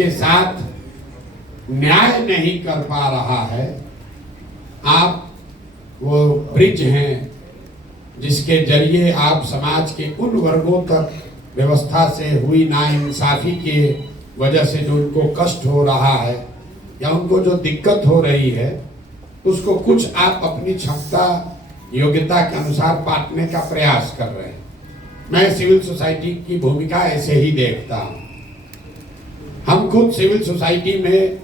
के साथ न्याय नहीं कर पा रहा है। आप वो ब्रिज हैं जिसके जरिए आप समाज के उन वर्गों तक व्यवस्था से हुई नाइंसाफी के वजह से जो उनको कष्ट हो रहा है या उनको जो दिक्कत हो रही है, उसको कुछ आप अपनी क्षमता योग्यता के अनुसार बांटने का प्रयास कर रहे हैं। मैं सिविल सोसाइटी की भूमिका ऐसे ही देखता हूँ। हम खुद सिविल सोसाइटी में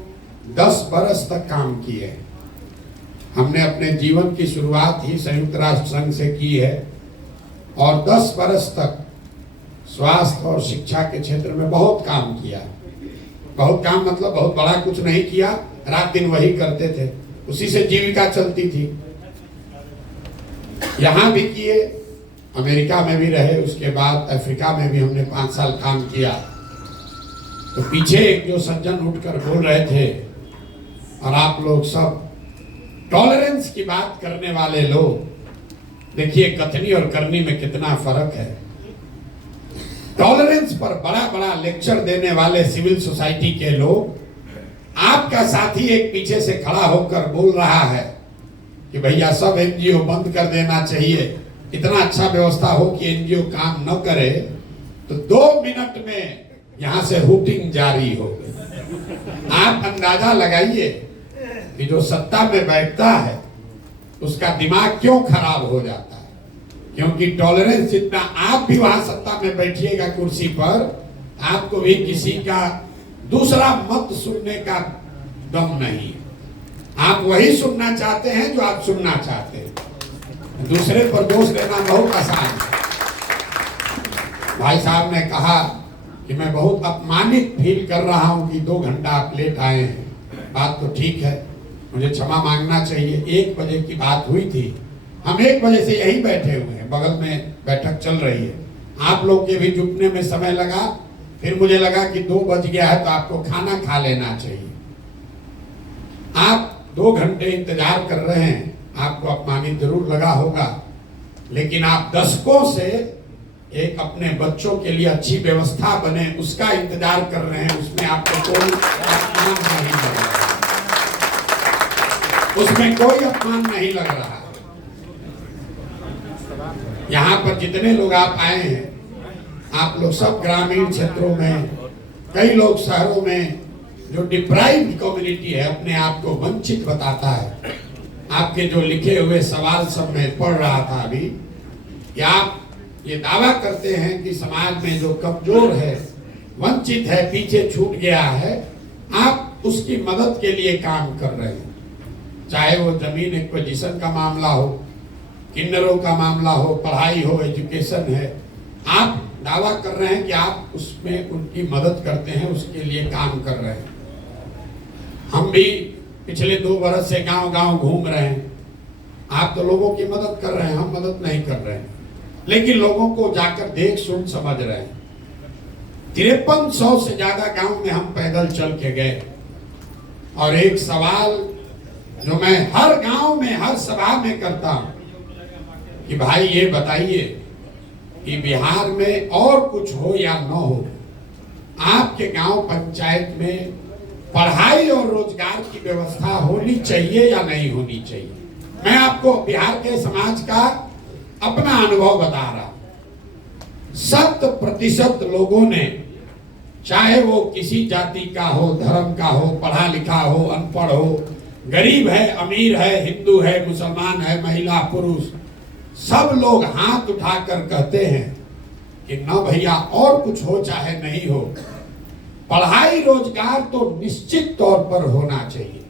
10 बरस तक काम किए। हमने अपने जीवन की शुरुआत ही संयुक्त राष्ट्र संघ से की है और 10 बरस तक स्वास्थ्य और शिक्षा के क्षेत्र में बहुत काम किया। बहुत काम मतलब बहुत बड़ा कुछ नहीं किया, रात दिन वही करते थे, उसी से जीविका चलती थी। यहाँ भी किए, अमेरिका में भी रहे, उसके बाद अफ्रीका में भी हमने 5 साल काम किया। तो पीछे एक जो सज्जन उठकर बोल रहे थे और आप लोग सब टॉलरेंस की बात करने वाले लोग, देखिए कथनी और करनी में कितना फर्क है। टॉलरेंस पर बड़ा बड़ा लेक्चर देने वाले सिविल सोसाइटी के लोग, आपका साथी एक पीछे से खड़ा होकर बोल रहा है कि भैया सब एनजीओ बंद कर देना चाहिए, इतना अच्छा व्यवस्था हो कि एनजीओ काम न करे, तो 2 मिनट में यहां से हुटिंग जारी हो गई। आप अंदाजा लगाइए कि जो सत्ता में बैठता है उसका दिमाग क्यों खराब हो जाता है, क्योंकि टॉलरेंस जितना आप भी वहां सत्ता में बैठिएगा कुर्सी पर, आपको भी किसी का दूसरा मत सुनने का दम नहीं। आप वही सुनना चाहते हैं जो आप सुनना चाहते हैं। दूसरे पर दोष देना बहुत आसान है। भाई साहब ने कहा कि मैं बहुत अपमानित फील कर रहा हूं कि 2 घंटा आप लेट आए हैं। बात तो ठीक है, मुझे क्षमा मांगना चाहिए। 1 बजे की बात हुई थी, हम 1 बजे से यही बैठे हुए हैं, बगल में बैठक चल रही है। आप लोग के भी जुटने में समय लगा, फिर मुझे लगा कि 2 बज गया है तो आपको खाना खा लेना चाहिए। आप 2 घंटे इंतजार कर रहे हैं, आपको अपमानित जरूर लगा होगा, लेकिन आप दशकों से एक अपने बच्चों के लिए अच्छी व्यवस्था बने उसका इंतजार कर रहे हैं, उसमें आपको कोई अपमान नहीं लग रहा, उसमें कोई अपमान नहीं लग रहा। यहाँ पर जितने लोग आप आए हैं, आप लोग सब ग्रामीण क्षेत्रों में, कई लोग शहरों में, जो डिप्राइव्ड कम्युनिटी है, अपने आप को वंचित बताता है। आपके जो लिखे हुए सवाल सब मैं पढ़ रहा था अभी, कि आप ये दावा करते हैं कि समाज में जो कमजोर है, वंचित है, पीछे छूट गया है, आप उसकी मदद के लिए काम कर रहे हैं। चाहे वो जमीन एक्विजिशन का मामला हो, किन्नरों का मामला हो, पढ़ाई हो, एजुकेशन है, आप दावा कर रहे हैं कि आप उसमें उनकी मदद करते हैं, उसके लिए काम कर रहे हैं। हम भी पिछले 2 बरस से गांव-गांव घूम रहे हैं। आप तो लोगों की मदद कर रहे हैं, हम मदद नहीं कर रहे हैं, लेकिन लोगों को जाकर देख सुन समझ रहे हैं। 5300 से ज्यादा गांव में हम पैदल चल के गए और एक सवाल जो मैं हर गांव में, हर सभा में करता हूं कि भाई ये बताइए कि बिहार में और कुछ हो या न हो, आपके गांव पंचायत में पढ़ाई और रोजगार की व्यवस्था होनी चाहिए या नहीं होनी चाहिए। मैं आपको बिहार के समाज का अपना अनुभव बता रहा हूं। 100% लोगों ने, चाहे वो किसी जाति का हो, धर्म का हो, पढ़ा लिखा हो, अनपढ़ हो, गरीब है, अमीर है, हिंदू है, मुसलमान है, महिला पुरुष, सब लोग हाथ उठाकर कहते हैं कि न भैया और कुछ हो चाहे नहीं हो, पढ़ाई रोजगार तो निश्चित तौर पर होना चाहिए।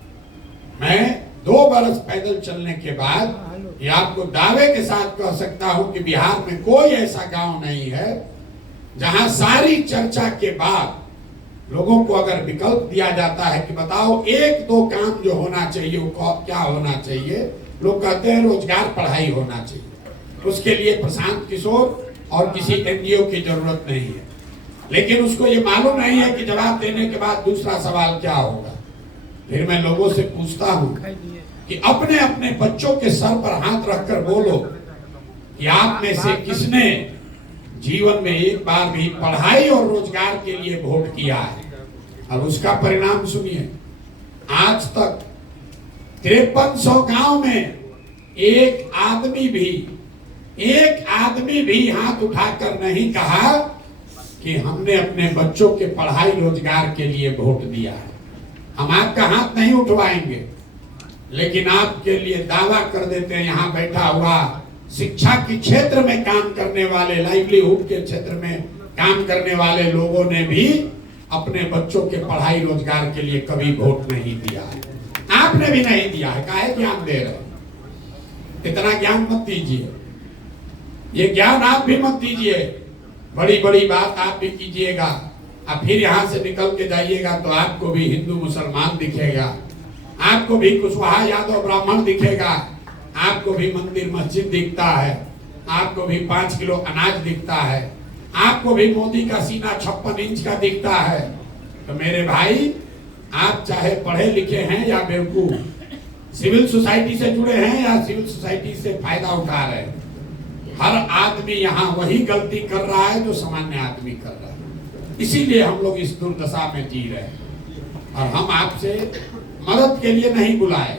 मैं 2 बरस पैदल चलने के बाद ये आपको दावे के साथ कह सकता हूं कि बिहार में कोई ऐसा गांव नहीं है जहां सारी चर्चा के बाद लोगों को अगर विकल्प दिया जाता है कि बताओ 1-2 काम जो होना चाहिए वो क्या होना चाहिए, लोग कहते हैं रोजगार, पढ़ाई होना चाहिए। उसके लिए प्रशांत किशोर और किसी एनजीओ की जरूरत नहीं है, लेकिन उसको ये मालूम नहीं है कि जवाब देने के बाद दूसरा सवाल क्या होगा। फिर मैं लोगों से पूछता हूं कि अपने अपने बच्चों के सर पर हाथ रखकर बोलो कि आप में से किसने जीवन में एक बार भी पढ़ाई और रोजगार के लिए वोट किया है। और उसका परिणाम सुनिए, आज तक 5300 गांव में एक आदमी भी हाथ उठाकर नहीं कहा कि हमने अपने बच्चों के पढ़ाई रोजगार के लिए वोट दिया है। हम आपका हाथ नहीं उठवाएंगे, लेकिन आपके लिए दावा कर देते हैं, यहाँ बैठा हुआ शिक्षा के क्षेत्र में काम करने वाले, लाइवलीहुड के क्षेत्र में काम करने वाले लोगों ने भी अपने बच्चों के पढ़ाई रोजगार के लिए कभी वोट नहीं दिया है। आपने भी नहीं दिया है, काहे ज्ञान दे रहे? इतना ज्ञान मत दीजिए, ये ज्ञान आप भी मत दीजिए। बड़ी बड़ी बात आप भी कीजिएगा, अब फिर यहाँ से निकल के जाइएगा तो आपको भी हिंदू मुसलमान दिखेगा, आपको भी कुशवाहा यादव ब्राह्मण दिखेगा, आपको भी मंदिर मस्जिद दिखता है, आपको भी 5 किलो अनाज दिखता है, आपको भी मोदी का सीना 56 इंच का दिखता है। तो मेरे भाई, आप चाहे पढ़े लिखे हैं या बेवकूफ, सिविल सोसाइटी से जुड़े हैं या सिविल सोसाइटी से फायदा उठा रहे हैं, हर आदमी यहाँ वही गलती कर रहा है जो सामान्य आदमी कर रहा है। इसीलिए हम लोग इस दुर्दशा में जी रहे हैं। और हम आपसे मदद के लिए नहीं बुलाए,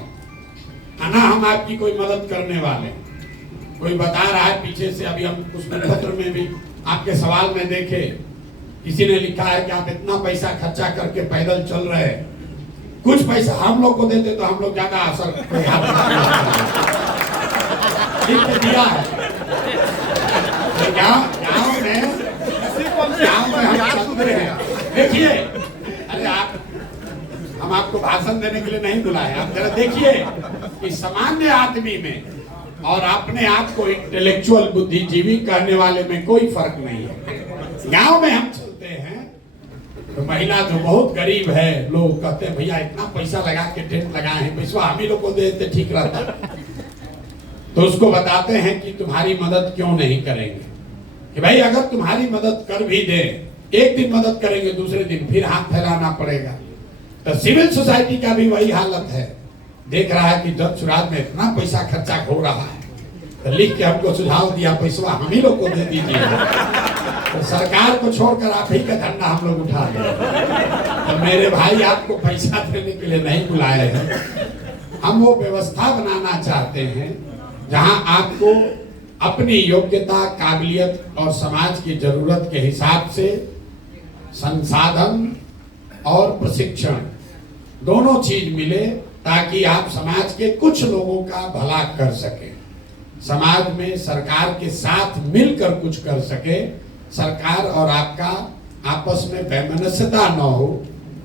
ना हम आपकी कोई मदद करने वाले। कोई बता रहा है पीछे से, अभी हम उस पत्र में भी आपके सवाल में देखे, किसी ने लिखा है कि आप इतना पैसा खर्चा करके पैदल चल रहे हैं, कुछ पैसा हम लोग को देते तो हम लोग ज्यादा असर दिया है। गाँव में हम चलते हैं, देखिए, अरे हम आपको भाषण देने के लिए नहीं बुलाए, आप जरा देखिए कि सामान्य आदमी में और अपने आप को इंटेलेक्चुअल बुद्धिजीवी कहने वाले में कोई फर्क नहीं है। गांव में हम चलते हैं तो महिला जो बहुत गरीब है, लोग कहते हैं भैया इतना पैसा लगा के टेंट लगाए हैं, पैसा हम ही लोग को दे देते ठीक रहता। तो उसको बताते हैं कि तुम्हारी मदद क्यों नहीं करेंगे, कि भाई अगर तुम्हारी मदद कर भी दे, एक दिन मदद करेंगे, दूसरे दिन फिर हाथ फैलाना पड़ेगा। तो सिविल सोसाइटी का भी वही हालत है, देख रहा है कि जब चुनाव में इतना पैसा खर्चा हो रहा है, तो लिख के हमको सुझाव दिया पैसा हम ही लोग को दे दीजिए, तो सरकार को छोड़कर आप ही का झंडा हम लोग उठा दें। तो मेरे भाई, आपको पैसा देने के लिए नहीं बुलाए हैं, हम वो व्यवस्था बनाना चाहते हैं जहां आपको अपनी योग्यता, काबिलियत और समाज की जरूरत के हिसाब से संसाधन और प्रशिक्षण दोनों चीज मिले, ताकि आप समाज के कुछ लोगों का भला कर सके, समाज में सरकार के साथ मिलकर कुछ कर सके, सरकार और आपका आपस में वैमनस्यता न हो।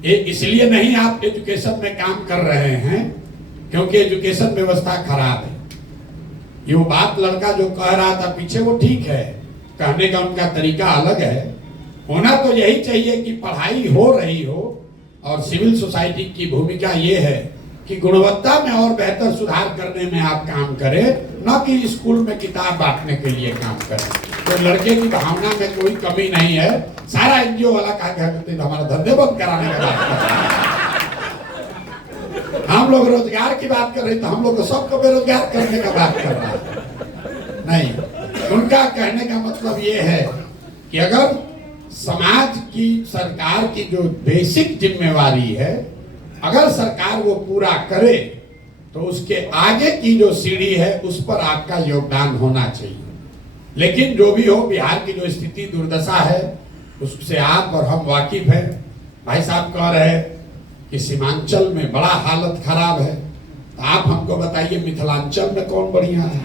ये इसलिए नहीं आप एजुकेशन में काम कर रहे हैं क्योंकि एजुकेशन व्यवस्था खराब है। ये वो बात लड़का जो कह रहा था पीछे, वो ठीक है, कहने का उनका तरीका अलग है। होना तो यही चाहिए कि पढ़ाई हो रही हो, और सिविल सोसाइटी की भूमिका ये है कि गुणवत्ता में और बेहतर सुधार करने में आप काम करें, न कि स्कूल में किताब बांटने के लिए काम करें। तो लड़के की भावना में कोई कमी नहीं है। सारा एनजीओ वाला कहा करते हमारा धंधे बंद कराने का बात कर रहे हैं। हम लोग रोजगार की बात कर रहे तो हम लोग तो सबको बेरोजगार करने का बात कर रहा है। नहीं, उनका कहने का मतलब ये है कि अगर समाज की, सरकार की जो बेसिक जिम्मेवारी है, अगर सरकार वो पूरा करे तो उसके आगे की जो सीढ़ी है उस पर आपका योगदान होना चाहिए। लेकिन जो भी हो, बिहार की जो स्थिति दुर्दशा है उससे आप और हम वाकिफ हैं। भाई साहब कह रहे हैं कि सीमांचल में बड़ा हालत खराब है, तो आप हमको बताइए मिथिलांचल में कौन बढ़िया है,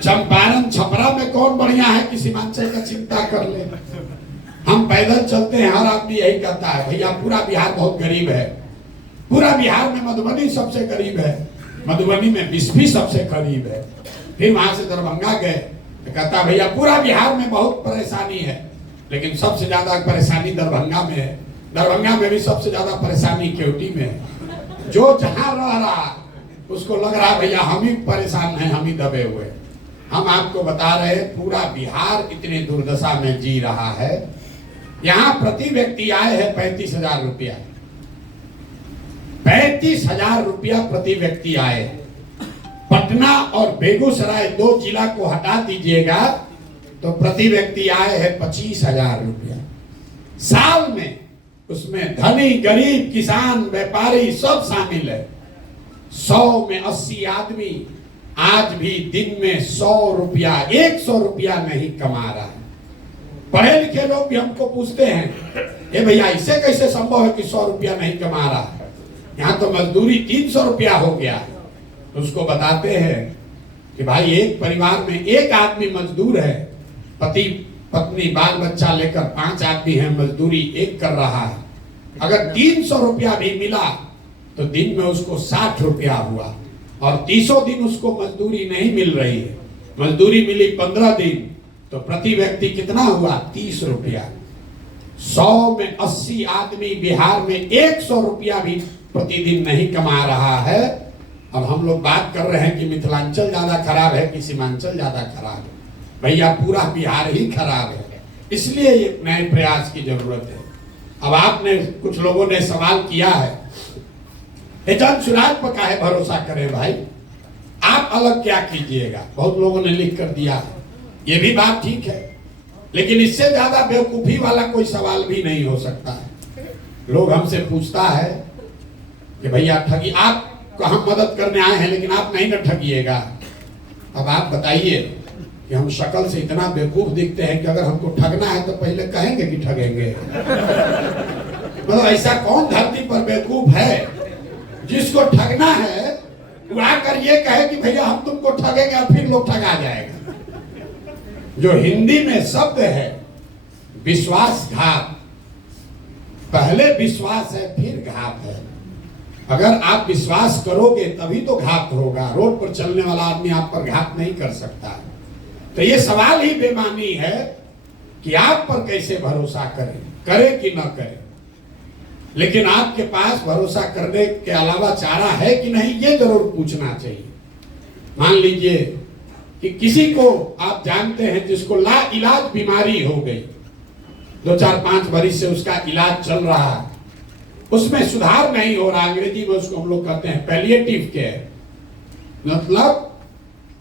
चंपारण छपरा में कौन बढ़िया है कि सीमांचल का चिंता कर ले। हम पैदल चलते हैं, हर आदमी यही कहता है भैया पूरा बिहार बहुत गरीब है, पूरा बिहार में मधुबनी सबसे गरीब है, मधुबनी में बिस्फी सबसे गरीब है। फिर वहां से दरभंगा गए तो कहता भैया पूरा बिहार में बहुत परेशानी है, लेकिन सबसे ज्यादा परेशानी दरभंगा में है, दरभंगा में भी सबसे ज्यादा परेशानी केवटी में है। जो जहां रह रहा उसको लग रहा भैया हम ही परेशान हैं, हम ही दबे हुए। हम आपको बता रहे हैं पूरा बिहार इतनी दुर्दशा में जी रहा है। यहाँ प्रति व्यक्ति आय है 35,000 रुपया, 35,000 रुपया प्रति व्यक्ति आय। पटना और बेगूसराय 2 जिला को हटा दीजिएगा तो प्रति व्यक्ति आय है 25,000 रुपया। साल में उसमें धनी गरीब किसान व्यापारी सब शामिल है। 100 में 80 आदमी आज भी दिन में 100 रुपया 100 रुपया नहीं कमा रहा है। पढ़े लिखे लोग भी हमको पूछते हैं, ये भैया ऐसे कैसे संभव है कि 100 रुपया नहीं कमा रहा है, यहाँ तो मजदूरी 300 रुपया हो गया। तो उसको बताते हैं कि भाई एक परिवार में एक आदमी मजदूर है, पति पत्नी बाल बच्चा लेकर 5 आदमी है, मजदूरी एक कर रहा है। अगर 300 रुपया भी मिला तो दिन में उसको 60 रुपया हुआ, और 30 दिन उसको मजदूरी नहीं मिल रही है, मजदूरी मिली 15 दिन, तो प्रति व्यक्ति कितना हुआ 30 रुपया। 100 में 80 आदमी बिहार में 100 रुपया भी प्रतिदिन नहीं कमा रहा है। और हम लोग बात कर रहे हैं कि मिथिलांचल ज्यादा खराब है कि सीमांचल ज्यादा खराब है। भैया पूरा बिहार ही खराब है, इसलिए एक नए प्रयास की जरूरत है। अब आपने कुछ लोगों ने सवाल किया है, जन सुराज पर काहे भरोसा करें भाई, आप अलग क्या कीजिएगा। बहुत लोगों ने लिख कर दिया है, ये भी बात ठीक है, लेकिन इससे ज्यादा बेवकूफी वाला कोई सवाल भी नहीं हो सकता है। लोग हमसे पूछता है कि भैया ठगी, आप हम मदद करने आए हैं लेकिन आप नहीं ना ठगिएगा। अब आप बताइए कि हम शक्ल से इतना बेवकूफ दिखते हैं कि अगर हमको ठगना है तो पहले कहेंगे कि ठगेंगे। मतलब ऐसा कौन धरती पर बेवकूफ है जिसको ठगना है वो आकर ये कहे कि भैया हम तुमको ठगेंगे, और फिर लोग ठगा जाएगा। जो हिंदी में शब्द है विश्वासघात, पहले विश्वास है फिर घात है। अगर आप विश्वास करोगे तभी तो घात होगा। रोड पर चलने वाला आदमी आप पर घात नहीं कर सकता। तो ये सवाल ही बेमानी है कि आप पर कैसे भरोसा करें, करें कि ना करें। लेकिन आपके पास भरोसा करने के अलावा चारा है कि नहीं, ये जरूर पूछना चाहिए। मान लीजिए कि किसी को आप जानते हैं जिसको ला इलाज बीमारी हो गई, 2-4-5 बरिस से उसका इलाज चल रहा है, उसमें सुधार नहीं हो रहा, अंग्रेजी में उसको हम लोग कहते हैं पैलिएटिव केयर, मतलब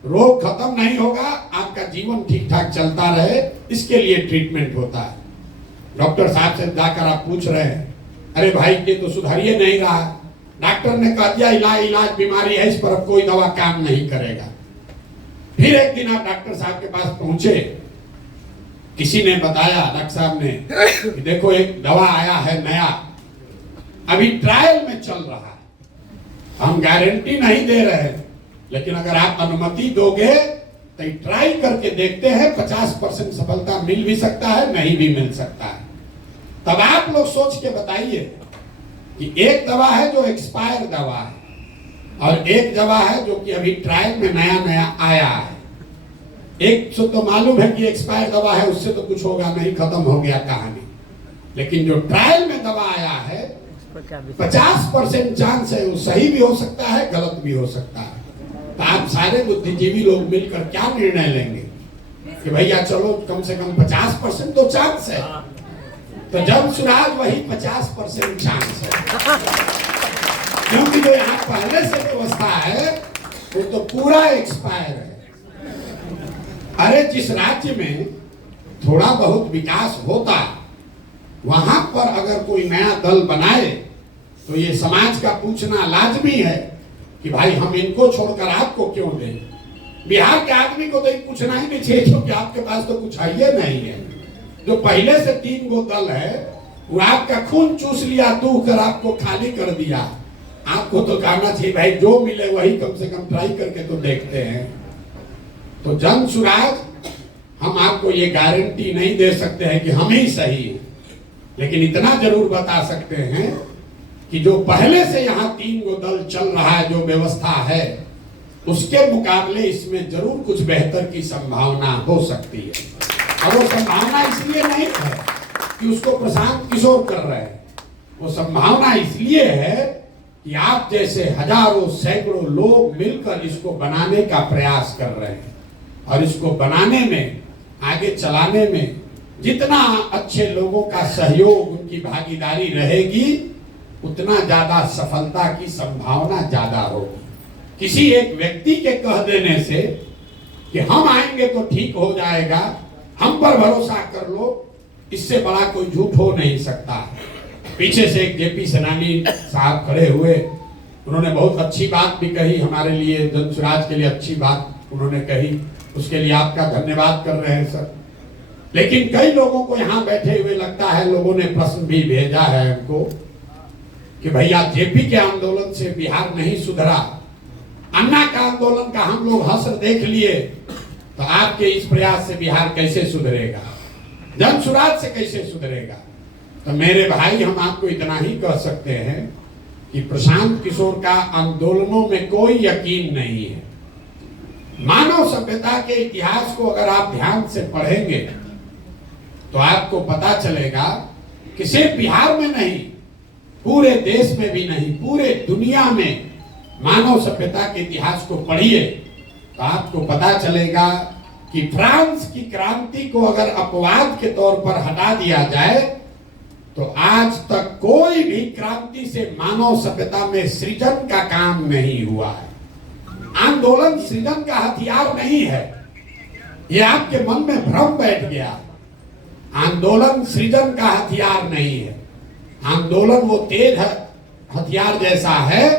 रोग खत्म नहीं होगा, आपका जीवन ठीक ठाक चलता रहे, इसके लिए ट्रीटमेंट होता है। डॉक्टर साहब से जाकर आप पूछ रहे हैं, अरे भाई ये तो सुधारिए नहीं रहा, डॉक्टर ने कह दिया इलाज बीमारी है, इस पर अब कोई दवा काम नहीं करेगा। फिर एक दिन आप डॉक्टर साहब के पास पहुंचे, किसी ने बताया डॉक्टर साहब ने कि देखो एक दवा आया है नया, अभी ट्रायल में चल रहा है, हम गारंटी नहीं दे रहे हैं, लेकिन अगर आप अनुमति दोगे तो ट्राई करके देखते हैं, 50% सफलता मिल भी सकता है, नहीं भी मिल सकता है। तब आप लोग सोच के बताइए कि एक दवा है जो एक्सपायर दवा है, और एक दवा है जो कि अभी ट्रायल में नया नया आया है। एक तो मालूम है कि एक्सपायर दवा है, उससे तो कुछ होगा नहीं, खत्म हो गया कहानी। लेकिन जो ट्रायल में दवा आया है 50% चांस है वो सही भी हो सकता है, गलत भी हो सकता है। तो आप सारे बुद्धिजीवी लोग मिलकर क्या निर्णय लेंगे कि भैया चलो कम से कम 50% तो चांस है, तो जब सुराज वही 50% चांस है, क्योंकि जो यहाँ पहले से व्यवस्था है वो तो पूरा एक्सपायर है। अरे जिस राज्य में थोड़ा बहुत विकास होता, वहां पर अगर कोई नया दल बनाए तो ये समाज का पूछना लाजमी है कि भाई हम इनको छोड़कर आपको क्यों दें। बिहार के आदमी को तो पूछना ही नहीं चाहिए, क्योंकि आपके पास तो कुछ है ही नहीं है। जो पहले से 3 गो दल है वो आपका खून चूस लिया, दूह कर आपको खाली कर दिया। आपको तो कहना चाहिए भाई जो मिले वही कम से कम ट्राई करके तो देखते हैं। तो जन सुराज हम आपको ये गारंटी नहीं दे सकते हैं कि हम ही सही हैं, लेकिन इतना जरूर बता सकते हैं कि जो पहले से यहाँ 3 गो दल चल रहा है, जो व्यवस्था है, उसके मुकाबले इसमें जरूर कुछ बेहतर की संभावना हो सकती है। और वो संभावना इसलिए नहीं है कि उसको प्रशांत किशोर कर रहे हैं, वो संभावना इसलिए है कि आप जैसे हजारों सैकड़ों लोग मिलकर इसको बनाने का प्रयास कर रहे हैं, और इसको बनाने में, आगे चलाने में जितना अच्छे लोगों का सहयोग, उनकी भागीदारी रहेगी, उतना ज्यादा सफलता की संभावना ज्यादा होगी। किसी एक व्यक्ति के कह देने से कि हम आएंगे तो ठीक हो जाएगा, हम पर भरोसा कर लो, इससे बड़ा कोई झूठ हो नहीं सकता। पीछे से एक जेपी सेनानी साहब खड़े हुए, उन्होंने बहुत अच्छी बात भी कही हमारे लिए, जन स्वराज के लिए अच्छी बात उन्होंने कही, उसके लिए आपका धन्यवाद कर रहे हैं सर। लेकिन कई लोगों को यहाँ बैठे हुए लगता है, लोगों ने प्रश्न भी भेजा है हमको कि भैया जेपी के आंदोलन से बिहार नहीं सुधरा, अन्ना का आंदोलन का हम लोग हसर देख लिए, तो आपके इस प्रयास से बिहार कैसे सुधरेगा, जन स्वराज से कैसे सुधरेगा। तो मेरे भाई, हम आपको इतना ही कह सकते हैं कि प्रशांत किशोर का आंदोलनों में कोई यकीन नहीं है। मानव सभ्यता के इतिहास को अगर आप ध्यान से पढ़ेंगे तो आपको पता चलेगा कि सिर्फ बिहार में नहीं, पूरे देश में भी नहीं, पूरे दुनिया में मानव सभ्यता के इतिहास को पढ़िए तो आपको पता चलेगा कि फ्रांस की क्रांति को अगर अपवाद के तौर पर हटा दिया जाए तो आज तक कोई भी क्रांति से मानव सभ्यता में सृजन का काम नहीं हुआ है। आंदोलन सृजन का हथियार नहीं है, यह आपके मन में भ्रम बैठ गया। आंदोलन सृजन का हथियार नहीं है। आंदोलन वो तेज हथियार जैसा है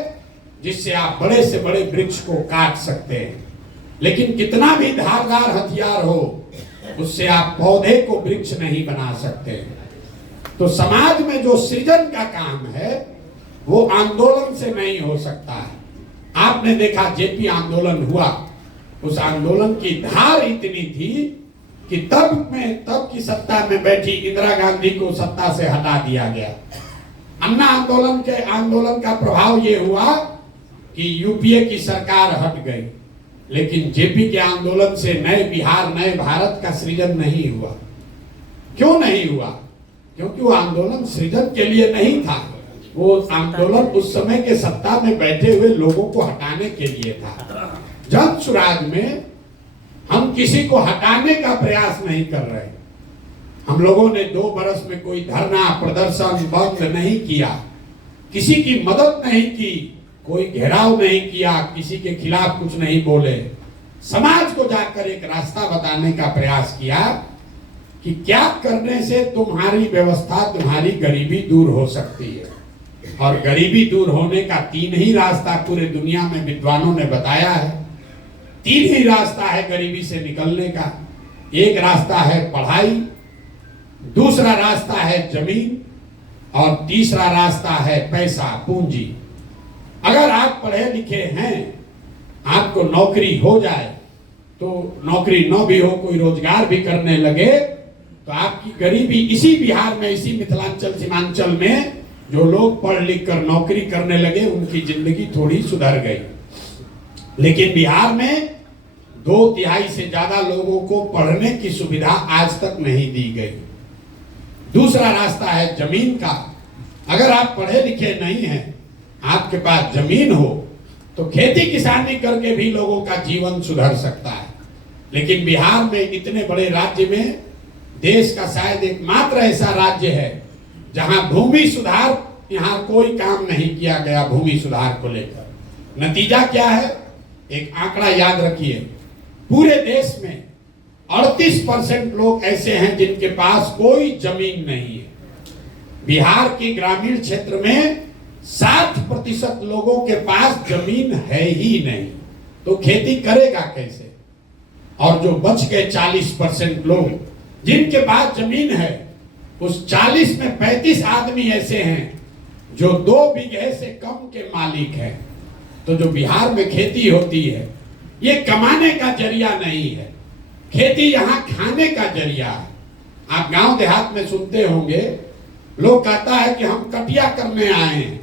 जिससे आप बड़े से बड़े वृक्ष को काट सकते हैं, लेकिन कितना भी धारदार हथियार हो उससे आप पौधे को वृक्ष नहीं बना सकते। तो समाज में जो सृजन का काम है वो आंदोलन से नहीं हो सकता है। आपने देखा जेपी आंदोलन हुआ, उस आंदोलन की धार इतनी थी कि तब की सत्ता में बैठी इंदिरा गांधी को सत्ता से हटा दिया गया। अन्ना आंदोलन का प्रभाव ये हुआ कि यूपीए की सरकार हट गई, लेकिन जेपी के आंदोलन से नए बिहार, नए भारत का सृजन नहीं हुआ। क्यों नहीं हुआ? क्योंकि वो आंदोलन सृजन के लिए नहीं था, वो आंदोलन उस समय के सत्ता में बैठे हुए लोगों को हटाने के लिए था। जन स्वराज में हम किसी को हटाने का प्रयास नहीं कर रहे। हम लोगों ने 2 बरस में कोई धरना, प्रदर्शन, बंद नहीं किया, किसी की मदद नहीं की, कोई घेराव नहीं किया, किसी के खिलाफ कुछ नहीं बोले। समाज को जाकर एक रास्ता बताने का प्रयास किया कि क्या करने से तुम्हारी व्यवस्था, तुम्हारी गरीबी दूर हो सकती है। और गरीबी दूर होने का 3 ही रास्ता पूरे दुनिया में विद्वानों ने बताया है। 3 ही रास्ता है गरीबी से निकलने का। एक रास्ता है पढ़ाई, दूसरा रास्ता है जमीन, और तीसरा रास्ता है पैसा, पूंजी। अगर आप पढ़े लिखे हैं, आपको नौकरी हो जाए, तो नौकरी न भी हो, कोई रोजगार भी करने लगे, तो आपकी गरीबी इसी बिहार में, इसी मिथिलांचल सीमांचल में जो लोग पढ़ लिख कर नौकरी करने लगे, उनकी जिंदगी थोड़ी सुधर गई। लेकिन बिहार में 2/3 से ज्यादा लोगों को पढ़ने की सुविधा आज तक नहीं दी गई। दूसरा रास्ता है जमीन का। अगर आप पढ़े लिखे नहीं हैं, आपके पास जमीन हो, तो खेती किसानी करके भी लोगों का जीवन सुधर सकता है। लेकिन बिहार में, इतने बड़े राज्य में, देश का शायद एकमात्र ऐसा राज्य है जहां भूमि सुधार, यहाँ कोई काम नहीं किया गया भूमि सुधार को लेकर। नतीजा क्या है? एक आंकड़ा याद रखिए, पूरे देश में 38% लोग ऐसे हैं जिनके पास कोई जमीन नहीं है। बिहार के ग्रामीण क्षेत्र में 60% लोगों के पास जमीन है ही नहीं, तो खेती करेगा कैसे? और जो बच गए 40% लोग जिनके पास जमीन है, उस 40 में 35 आदमी ऐसे हैं जो 2 बीघे से कम के मालिक हैं। तो जो बिहार में खेती होती है, ये कमाने का जरिया नहीं है, खेती यहाँ खाने का जरिया है। आप गांव देहात में सुनते होंगे, लोग कहता है कि हम कटिया करने आए हैं,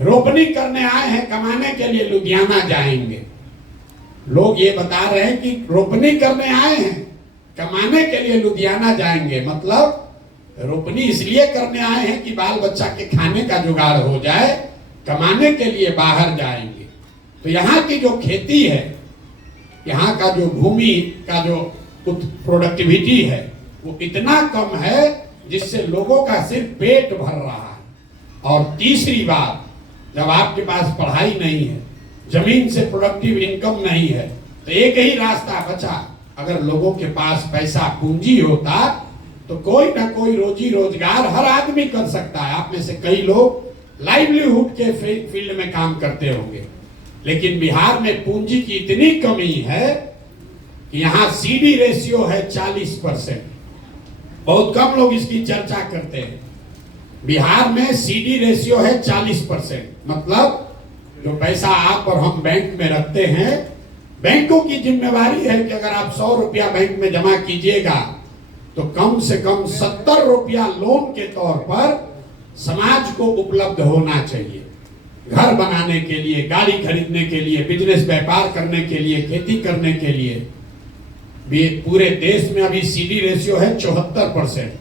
रोपनी करने आए हैं, कमाने के लिए लुधियाना जाएंगे। लोग ये बता रहे हैं कि रोपनी करने आए हैं, कमाने के लिए लुधियाना जाएंगे। मतलब रोपनी इसलिए करने आए हैं कि बाल बच्चा के खाने का जुगाड़ हो जाए, कमाने के लिए बाहर जाएंगे। तो यहाँ की जो खेती है, यहाँ का जो भूमि का जो प्रोडक्टिविटी है, वो इतना कम है जिससे लोगों का सिर्फ पेट भर रहा है। और तीसरी बात, जब आपके पास पढ़ाई नहीं है, जमीन से प्रोडक्टिव इनकम नहीं है, तो एक ही रास्ता बचा। अगर लोगों के पास पैसा, पूंजी होता तो कोई ना कोई रोजी रोजगार हर आदमी कर सकता है। आप में से कई लोग लाइवलीहुड के फील्ड में काम करते होंगे, लेकिन बिहार में पूंजी की इतनी कमी है कि यहाँ सीडी रेशियो है 40%। बहुत कम लोग इसकी चर्चा करते हैं। बिहार में सीडी रेशियो है 40%। मतलब जो पैसा आप और हम बैंक में रखते हैं, बैंकों की जिम्मेवारी है कि अगर आप 100 रुपया बैंक में जमा कीजिएगा तो कम से कम 70 रुपया लोन के तौर पर समाज को उपलब्ध होना चाहिए। घर बनाने के लिए, गाड़ी खरीदने के लिए, बिजनेस व्यापार करने के लिए, खेती करने के लिए। भी पूरे देश में अभी सीडी रेशियो है 74%,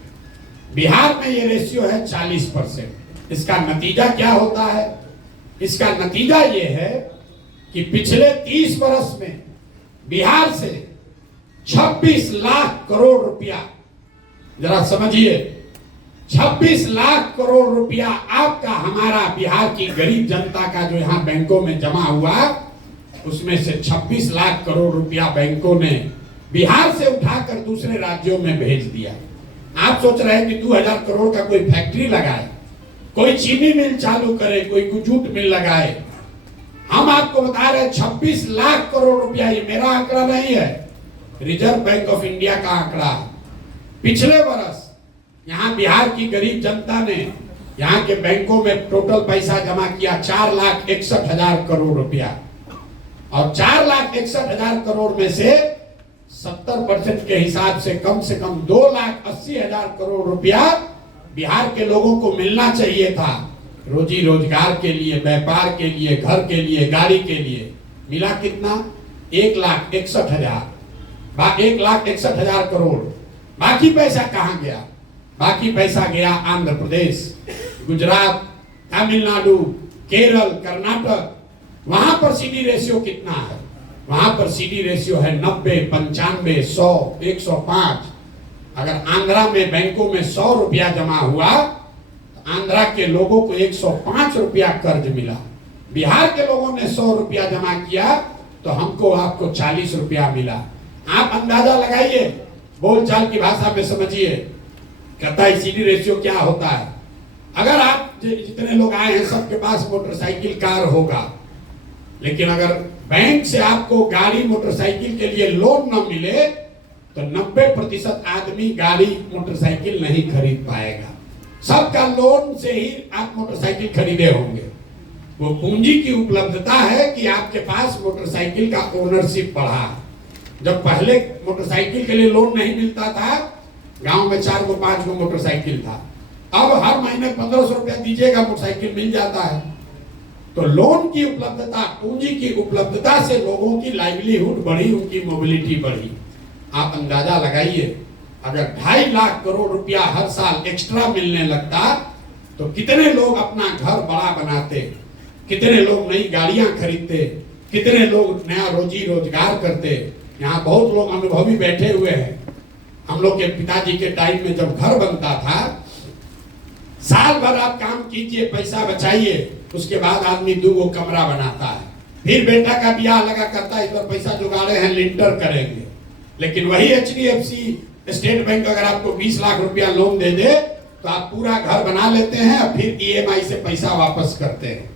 बिहार में ये रेशियो है 40%। इसका नतीजा क्या होता है? इसका नतीजा ये है कि पिछले 30 वर्ष में बिहार से 26 लाख करोड़ रुपया, जरा समझिए, 26 लाख करोड़ रुपया आपका, हमारा, बिहार की गरीब जनता का जो यहाँ बैंकों में जमा हुआ, उसमें से 26 लाख करोड़ रुपया बैंकों ने बिहार से उठाकर दूसरे राज्यों में भेज दिया। आप सोच रहे हैं कि 2000 करोड़ का कोई फैक्ट्री लगाए, कोई चीनी मिल चालू करे, कोई जूट मिल लगाए। हम आपको बता रहे हैं 26 लाख करोड़ रुपया, ये मेरा आंकड़ा नहीं है, रिजर्व बैंक ऑफ इंडिया का आंकड़ा। पिछले वर्ष यहाँ बिहार की गरीब जनता ने यहाँ के बैंकों में टोटल पैसा जमा किया 4,61,000 करोड़ रुपया, और 4,61,000 करोड़ में से 70% के हिसाब से कम 2,80,000 करोड़ रुपया बिहार के लोगों को मिलना चाहिए था, रोजी रोजगार के लिए, व्यापार के लिए, घर के लिए, गाड़ी के लिए। मिला कितना? 1,61,000, 1,61,000 करोड़। बाकी पैसा कहाँ गया? बाकी पैसा गया आंध्र प्रदेश, गुजरात, तमिलनाडु, केरल, कर्नाटक। वहां पर सीडी रेशियो कितना है? वहां पर सीडी रेशियो है 90, 95, 100, 105। अगर आंध्रा में बैंकों में 100 रुपया जमा हुआ तो आंध्रा के लोगों को 105 रुपया कर्ज मिला। बिहार के लोगों ने 100 रुपया जमा किया तो हमको, आपको 40 रुपया मिला। आप अंदाजा लगाइए, बोलचाल की भाषा में समझिए, कहता है सीडी रेशियो क्या होता है। अगर आप जितने लोग आए हैं सबके पास मोटरसाइकिल, कार होगा, लेकिन अगर बैंक से आपको गाड़ी, मोटरसाइकिल के लिए लोन न मिले तो 90% आदमी गाड़ी, मोटरसाइकिल नहीं खरीद पाएगा। सबका लोन से ही आप मोटरसाइकिल खरीदे होंगे। वो पूंजी की उपलब्धता है कि आपके पास मोटरसाइकिल का ओनरशिप बढ़ा। जब पहले मोटरसाइकिल के लिए लोन नहीं मिलता था, गांव में 4 गो 5 गो मोटरसाइकिल था, अब हर महीने 1500 रुपया दीजिएगा, मोटरसाइकिल मिल जाता है। तो लोन की उपलब्धता, पूंजी की उपलब्धता से लोगों की लाइवलीहुड बढ़ी, उनकी मोबिलिटी बढ़ी। आप अंदाजा लगाइए, अगर 2.5 लाख करोड़ रुपया हर साल एक्स्ट्रा मिलने लगता तो कितने लोग अपना घर बड़ा बनाते, कितने लोग नई गाड़ियां खरीदते, कितने लोग नया रोजी रोजगार करते। यहाँ बहुत लोग अनुभवी बैठे हुए हैं। हम लोग के पिताजी के टाइम में जब घर बनता था, साल भर आप काम कीजिए, पैसा बचाइए, उसके बाद आदमी 2 गो कमरा बनाता है, फिर बेटा का ब्याह लगा करता है, इस पर पैसा जुगाड़े हैं, लिंटर करेंगे। लेकिन वही HDFC, स्टेट बैंक अगर आपको 20 लाख रुपया लोन दे दे तो आप पूरा घर बना लेते हैं और फिर EMI से पैसा वापस करते हैं।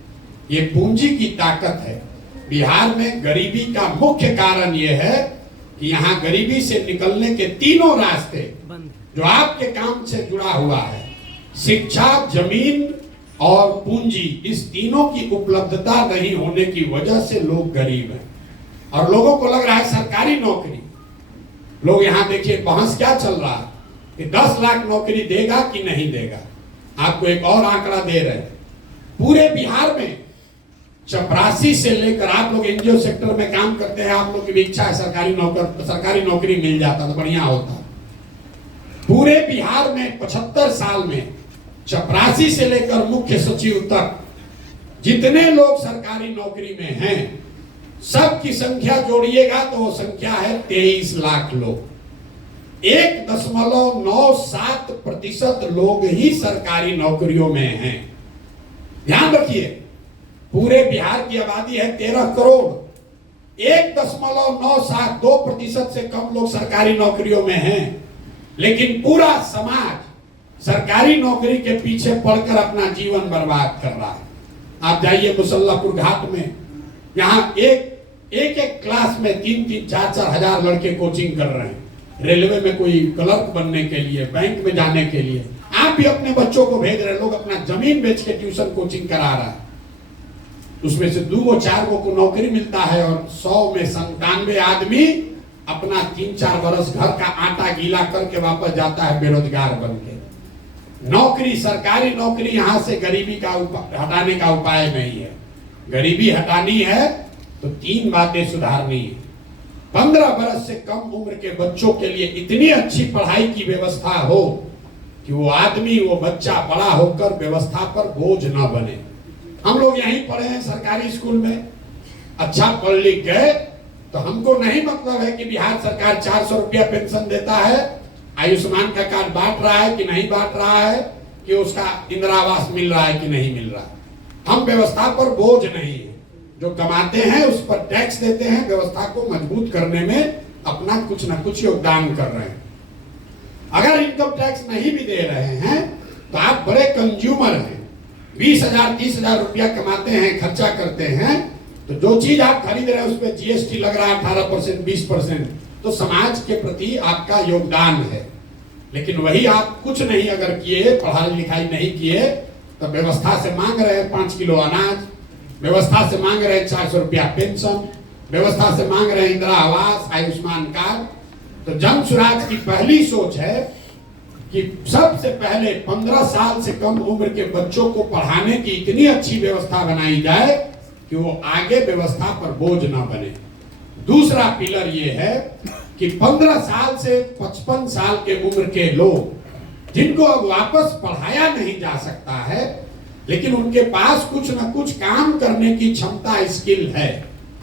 ये पूंजी की ताकत है। बिहार में गरीबी का मुख्य कारण यह है कि यहाँ गरीबी से निकलने के तीनों रास्ते जो आपके काम से जुड़ा हुआ है, शिक्षा, जमीन और पूंजी, इस तीनों की उपलब्धता नहीं होने की वजह से लोग गरीब हैं। और लोगों को लग रहा है सरकारी नौकरी, लोग यहाँ देखिए बहस क्या चल रहा है कि 10 लाख नौकरी देगा कि नहीं देगा। आपको एक और आंकड़ा दे रहे हैं, पूरे बिहार में चपरासी से लेकर, आप लोग एनजीओ सेक्टर में काम करते हैं, आप लोग की भी इच्छा है सरकारी नौकरी मिल जाता तो बढ़िया होता। पूरे बिहार में 75 साल में चपरासी से लेकर मुख्य सचिव तक जितने लोग सरकारी नौकरी में हैं, सबकी संख्या जोड़िएगा तो वो संख्या है 23 लाख लोग। 1.97% लोग ही सरकारी नौकरियों में हैं। ध्यान रखिए, पूरे बिहार की आबादी है 13 करोड़, 1.972% से कम लोग सरकारी नौकरियों में हैं। लेकिन पूरा समाज सरकारी नौकरी के पीछे पड़कर अपना जीवन बर्बाद कर रहा है। आप जाइए मुसल्लापुर घाट में, यहाँ एक क्लास में 3-4 हजार लड़के कोचिंग कर रहे हैं। रेलवे में कोई क्लर्क बनने के लिए, बैंक में जाने के लिए। आप भी अपने बच्चों को भेज रहे, लोग अपना जमीन बेच के ट्यूशन कोचिंग करा रहा है। उसमें से 2-4 को नौकरी मिलता है और 100 में 97 आदमी अपना 3-4 बरस घर का आटा गीला करके वापस जाता है बेरोजगार बन के। नौकरी, सरकारी नौकरी यहाँ से गरीबी का हटाने का उपाय नहीं है। गरीबी हटानी है तो 3 बातें सुधारनी है। 15 बरस से कम उम्र के बच्चों के लिए इतनी अच्छी पढ़ाई की व्यवस्था हो कि वो आदमी, वो बच्चा बड़ा होकर व्यवस्था पर बोझ न बने। हम लोग यहीं पढ़े हैं सरकारी स्कूल में, अच्छा पढ़ लिख गए, तो हमको नहीं मतलब है कि बिहार सरकार 400 रुपया पेंशन देता है, आयुष्मान का कार्ड बांट रहा है कि नहीं बांट रहा है, कि उसका इंदिरा आवास मिल रहा है कि नहीं मिल रहा है। हम व्यवस्था पर बोझ नहीं है, जो कमाते हैं उस पर टैक्स देते हैं, व्यवस्था को मजबूत करने में अपना कुछ न कुछ योगदान कर रहे हैं। अगर इनकम टैक्स नहीं भी दे रहे हैं तो आप बड़े कंज्यूमर हैं, 20,000-30,000 रुपया कमाते हैं, खर्चा करते हैं, तो जो चीज आप खरीद रहे हैं उस पर जीएसटी लग रहा है 18%, 20%, तो समाज के प्रति आपका योगदान है। लेकिन वही आप कुछ नहीं अगर किए, पढ़ाई लिखाई नहीं किए, तो व्यवस्था से मांग रहे हैं 5 किलो अनाज, व्यवस्था से मांग रहे हैं 400 रुपया पेंशन, व्यवस्था से मांग रहे हैं इंदिरा आवास, आयुष्मान कार्ड। तो जन सुराज की पहली सोच है कि सबसे पहले 15 साल से कम उम्र के बच्चों को पढ़ाने की इतनी अच्छी व्यवस्था बनाई जाए कि वो आगे व्यवस्था पर बोझ ना बने। दूसरा पिलर ये है कि 15 साल से 55 साल के उम्र के लोग जिनको अब वापस पढ़ाया नहीं जा सकता है, लेकिन उनके पास कुछ न कुछ काम करने की क्षमता, स्किल है,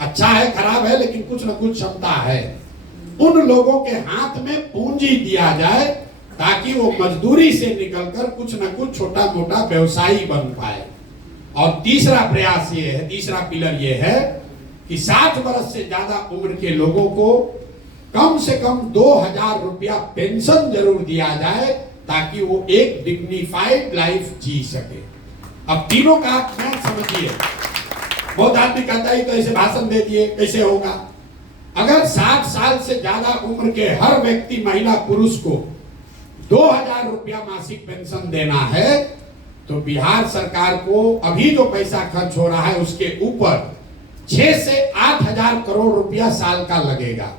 अच्छा है खराब है लेकिन कुछ न कुछ क्षमता है, उन लोगों के हाथ में पूंजी दिया जाए ताकि वो मजदूरी से निकलकर कुछ न कुछ छोटा मोटा व्यवसायी बन पाए। और तीसरा प्रयास ये है, तीसरा पिलर ये है कि 60 वर्ष से ज्यादा उम्र के लोगों को कम से कम 2,000 रुपया पेंशन जरूर दिया जाए ताकि वो एक डिग्निफाइड लाइफ जी सके। अब तीनों का आप समझिए। बहुत आदमी कहता है तो ऐसे भाषण दे दिए कैसे होगा। अगर 60 साल से ज्यादा उम्र के हर व्यक्ति, महिला पुरुष को 2,000 रुपया मासिक पेंशन देना है तो बिहार सरकार को अभी जो पैसा खर्च हो रहा है उसके ऊपर 6 से 8,000 करोड़ रुपया साल का लगेगा।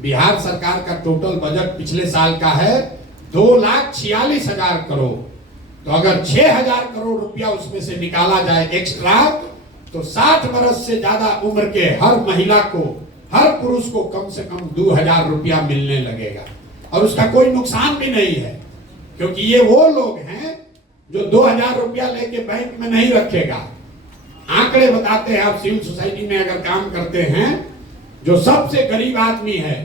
बिहार सरकार का टोटल बजट पिछले साल का है 2,46,000 करोड़। तो अगर 6,000 करोड़ रुपया उसमें से निकाला जाए एक्स्ट्रा, तो 60 वर्ष से ज्यादा उम्र के हर महिला को, हर पुरुष को कम से कम 2,000 रुपया मिलने लगेगा। और उसका कोई नुकसान भी नहीं है, क्योंकि ये वो लोग हैं जो 2,000 रुपया लेके बैंक में नहीं रखेगा। आंकड़े बताते हैं, आप सिविल सोसाइटी में अगर काम करते हैं, जो सबसे गरीब आदमी है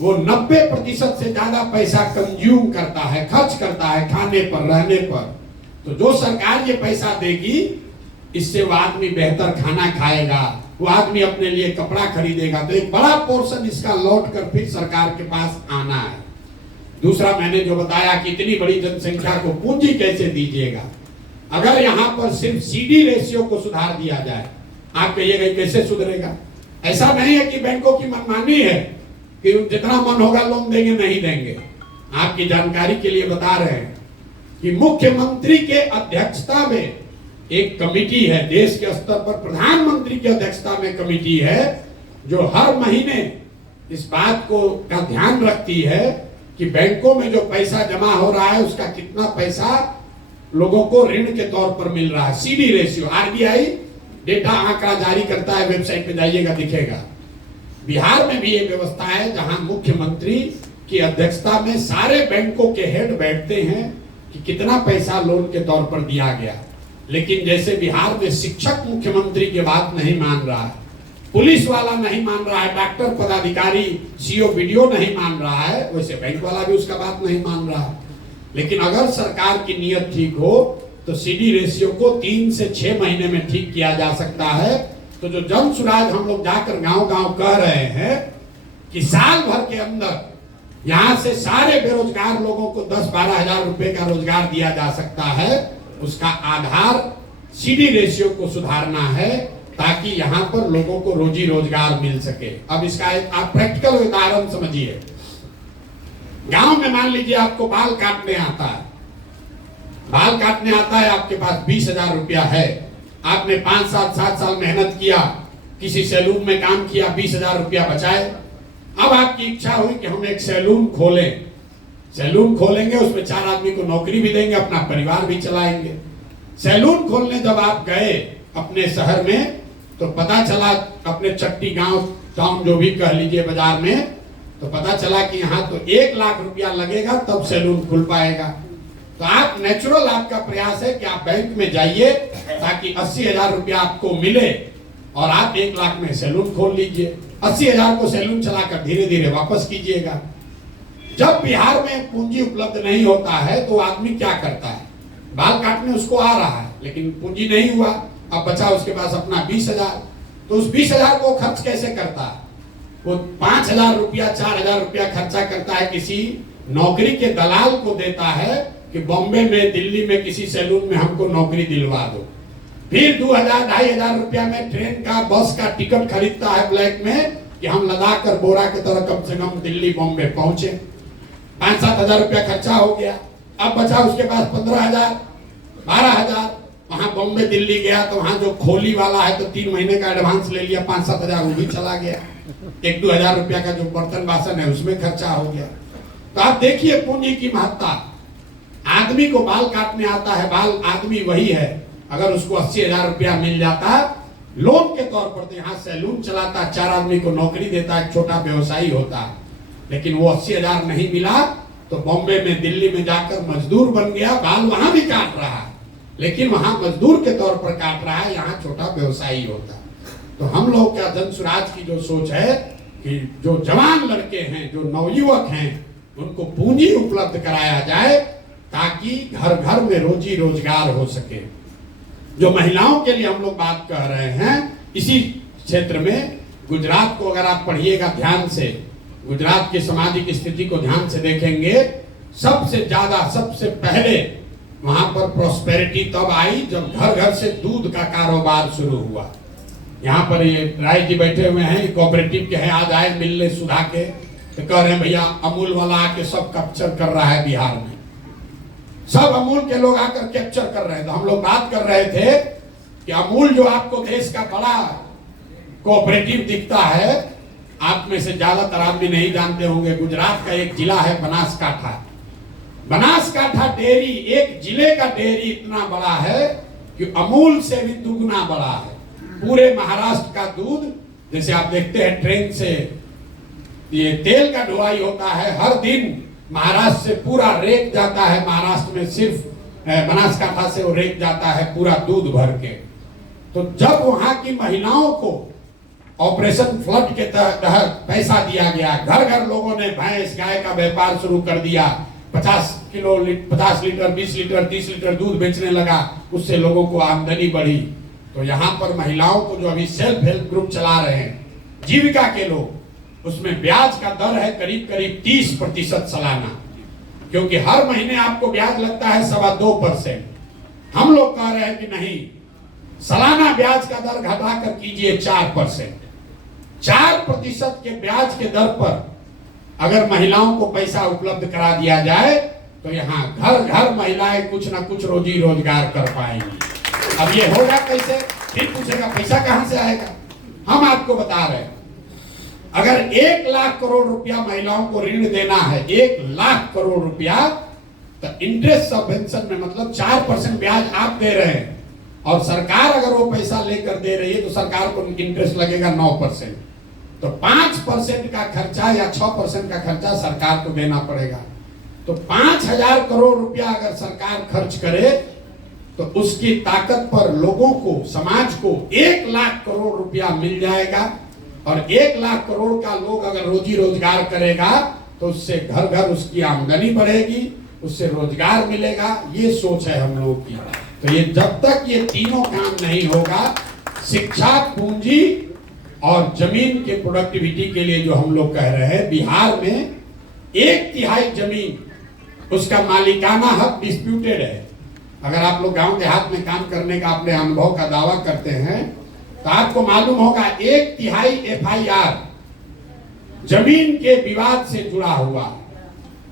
वो 90% से ज्यादा पैसा कंज्यूम करता है, खर्च करता है खाने पर, रहने पर। तो जो सरकार ये पैसा देगी, इससे वो आदमी बेहतर खाना खाएगा, वो आदमी अपने लिए कपड़ा खरीदेगा, तो एक बड़ा पोर्शन इसका लौट कर फिर सरकार के पास आना है। दूसरा, मैंने जो बताया कि इतनी बड़ी जनसंख्या को पूंजी कैसे दीजिएगा। अगर यहाँ पर सिर्फ सीडी रेशियो को सुधार दिया जाए, आप कहिएगा कैसे सुधरेगा। ऐसा नहीं है कि बैंकों की मनमानी है कि जितना मन होगा लोन देंगे, नहीं देंगे। आपकी जानकारी के लिए बता रहे हैं कि मुख्यमंत्री के अध्यक्षता में एक कमेटी है, देश के स्तर पर प्रधानमंत्री की अध्यक्षता में कमेटी है, जो हर महीने इस बात को का ध्यान रखती है कि बैंकों में जो पैसा जमा हो रहा है उसका कितना पैसा लोगों को ऋण के तौर पर मिल रहा है। सीडी रेशियो, आरबीआई डेटा आंकड़ा जारी करता है, वेबसाइट पे जाइएगा दिखेगा। बिहार में भी ये व्यवस्था है जहां मुख्यमंत्री की अध्यक्षता में सारे बैंकों के हेड बैठते हैं कि कितना पैसा लोन के तौर पर दिया गया। लेकिन जैसे बिहार में शिक्षक मुख्यमंत्री की बात नहीं मान रहा है, पुलिस वाला नहीं मान रहा है, डॉक्टर, पदाधिकारी, सीओ, वीडियो नहीं मान रहा है, वैसे बैंक वाला भी उसका बात नहीं मान रहा है। लेकिन अगर सरकार की नीयत ठीक हो तो सीडी रेशियो को 3 से 6 महीने में ठीक किया जा सकता है। तो जो जन सुराज हम लोग जाकर गांव-गांव कह रहे हैं कि साल भर के अंदर यहाँ से सारे बेरोजगार लोगों को 10-12 हजार रुपए का रोजगार दिया जा सकता है। उसका आधार सीडी रेशियो को सुधारना है ताकि यहाँ पर लोगों को रोजी रोजगार मिल सके। अब इसका एक आप प्रैक्टिकल उदाहरण समझिए। गांव में मान लीजिए आपको बाल काटने आता है, बाल काटने आता है, आपके पास 20,000 रुपया है, आपने 5 साल 7 साल मेहनत किया, किसी सैलून में काम किया, 20,000 रुपया बचाए। अब आपकी इच्छा हुई कि हम एक सैलून खोलें, सैलून खोलेंगे, उसमें 4 आदमी को नौकरी भी देंगे, अपना परिवार भी चलाएंगे। सैलून खोलने जब आप गए अपने शहर में तो पता चला, अपने चट्टी गांव टाउन जो भी कह लीजिए बाजार में, तो पता चला कि यहाँ तो 1 लाख रुपया लगेगा तब सैलून खुल पाएगा। तो आप नेचुरल आपका प्रयास है कि आप बैंक में जाइए ताकि 80,000 रुपया आपको मिले और आप 1 लाख में सैलून खोल लीजिए। 80,000 को सैलून चलाकर धीरे धीरे वापस कीजिएगा। जब बिहार में पूंजी उपलब्ध नहीं होता है तो आदमी क्या करता है, बाल काटने उसको आ रहा है लेकिन पूंजी नहीं हुआ, अब बचा उसके पास अपना 20,000, तो उस 20,000 को खर्च कैसे करता है? वो 5,000 रुपया 4,000 रुपया खर्चा करता है, किसी नौकरी के दलाल को देता है कि बॉम्बे में दिल्ली में किसी सैलून में हमको नौकरी दिलवा दो। फिर 2,000-2,500 रुपया में ट्रेन का बस का टिकट खरीदता है ब्लैक में कि हम लद्दाख कर बोरा की तरह कम से कम दिल्ली बॉम्बे पहुंचे। 5-7 हजार रुपया खर्चा हो गया, अब बचा उसके पास 15,000 12,000। वहां बॉम्बे दिल्ली गया तो वहां जो खोली वाला है तो 3 महीने का एडवांस ले लिया, 5-7 हजार वो भी चला गया। 1-2 हजार रुपया का जो बर्तन बासन है उसमें खर्चा हो गया। तो आप देखिए पूंजी की महत्ता। आदमी को बाल काटने आता है, बाल आदमी वही है, अगर उसको 80,000 रुपया मिल जाता लोन के तौर पर तो यहाँ सैलून चलाता, 4 आदमी को नौकरी देता, एक छोटा व्यवसायी होता। लेकिन वो 80,000 नहीं मिला तो बॉम्बे में दिल्ली में जाकर मजदूर बन गया, बाल वहां भी काट रहा है लेकिन वहां मजदूर के तौर पर काट रहा है, यहाँ छोटा व्यवसायी होता। तो हम लोग क्या जन स्वराज की जो सोच है कि जो जवान लड़के हैं, जो नवयुवक हैं, उनको पूंजी उपलब्ध कराया जाए ताकि घर घर में रोजी रोजगार हो सके। जो महिलाओं के लिए हम लोग बात कह रहे हैं, इसी क्षेत्र में गुजरात को अगर आप पढ़िएगा ध्यान से, गुजरात की सामाजिक स्थिति को ध्यान से देखेंगे, सबसे ज्यादा सबसे पहले वहां पर प्रॉस्पेरिटी तब आई जब घर घर से दूध का कारोबार शुरू हुआ। यहाँ पर ये राय जी बैठे हुए हैं, कोऑपरेटिव के हैं, आज आए मिलने सुधा के, तो कह रहे हैं भैया अमूल वाला आके सब कैप्चर कर रहा है बिहार में, सब अमूल के लोग आकर कैप्चर कर रहे हैं। तो हम लोग बात कर रहे थे कि अमूल जो आपको देश का बड़ा कोऑपरेटिव दिखता है, आप में से ज्यादातर आदमी नहीं जानते होंगे, गुजरात का एक जिला है बनासकाठा। बनासकाठा डेयरी, एक जिले का डेयरी इतना बड़ा है कि अमूल से भी दुगना बड़ा है। पूरे महाराष्ट्र का दूध, जैसे आप देखते हैं ट्रेन से ये तेल का ढुलाई होता है, हर दिन महाराष्ट्र से पूरा रेक जाता है, महाराष्ट्र में सिर्फ बनासकाठा से वो रेक जाता है पूरा दूध भर के। तो जब वहां की महिलाओं को ऑपरेशन फ्लड के तहत पैसा दिया गया, घर घर लोगों ने भैंस गाय का व्यापार शुरू कर दिया, 50 लीटर 20 लीटर 30 लीटर दूध बेचने लगा, उससे लोगों को आमदनी बढ़ी। तो यहाँ पर महिलाओं को जो अभी सेल्फ हेल्प ग्रुप चला रहे हैं, जीविका के लोग, उसमें ब्याज का दर है करीब करीब 30% सालाना, क्योंकि हर महीने आपको ब्याज लगता है 2.25%। हम लोग कह रहे हैं कि नहीं, सालाना ब्याज का दर घटाकर कीजिए 4%। 4% के ब्याज के दर पर अगर महिलाओं को पैसा उपलब्ध करा दिया जाए तो यहाँ घर घर महिलाएं कुछ ना कुछ रोजी रोजगार कर पाएंगी। अब ये होगा कैसे? फिर पूछेगा पैसा कहां से आएगा? हम आपको बता रहे हैं, अगर 1 लाख करोड़ रुपया महिलाओं को ऋण देना है, 1 लाख करोड़ रुपया, तो इंटरेस्ट सबवेंशन में मतलब 4% ब्याज आप दे रहे हैं और सरकार अगर वो पैसा लेकर दे रही है तो सरकार को इंटरेस्ट लगेगा 9%। तो 5% का खर्चा या 6% का खर्चा सरकार को देना पड़ेगा। तो 5,000 करोड़ रुपया अगर सरकार खर्च करे तो उसकी ताकत पर लोगों को, समाज को 1 लाख करोड़ रुपया मिल जाएगा। और 1 लाख करोड़ का लोग अगर रोजी रोजगार करेगा तो उससे घर घर उसकी आमदनी बढ़ेगी, उससे रोजगार मिलेगा। ये सोच है हम लोगों की। तो ये जब तक ये तीनों काम नहीं होगा, शिक्षा, पूंजी और जमीन के प्रोडक्टिविटी के लिए जो हम लोग कह रहे हैं, बिहार में 1/3 जमीन उसका मालिकाना हक डिस्प्यूटेड है। अगर आप लोग गांव देहात में काम करने का अपने अनुभव का दावा करते हैं तो आपको मालूम होगा 1/3 FIR जमीन के विवाद से जुड़ा हुआ।